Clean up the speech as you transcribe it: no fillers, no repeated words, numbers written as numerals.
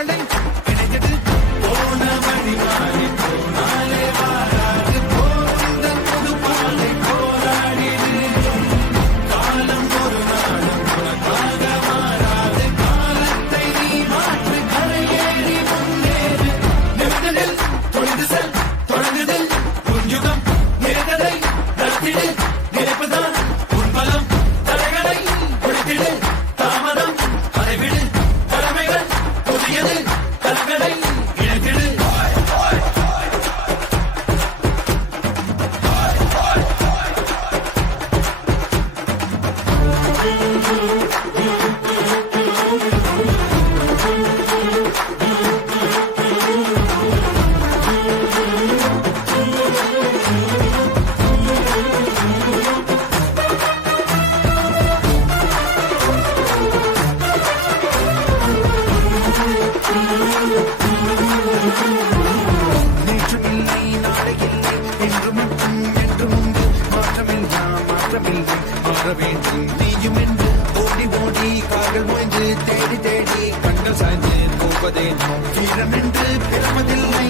மகளை இணைந்தது போன வழி மாறி போனாலே வாராது போந்த புது பாலை போராடிடு காலம் ஒரு நாளும் உனக்காக மாறாது காலத்தை நீ மாற்று கரையேறி முன்னேறு நிமிடத்தில் தொழிந்து செல் தொடங்குதில் புஞ்சுகம் நிறந்ததை நடத்திடு நினைப்பதான் உன் பலம் தடைகளை ஒழித்திடு தாமதம் அதைவிடு கடமைகள் புதியது கலங்களை இணைத்திடு நேற்றுமில்லை நாளை இல்லை என்று மட்டும் என்றும் உண்டு மாற்றமில்லா மாற்றமில்லை மாற வேண்டும் நீயும் என்று ஓடி ஓடி கால்கள் மோய்ந்து தேடி தேடி கண்கள் சாய்ந்து போவதேனோ வீரம் என்று பிறப்பதில்லை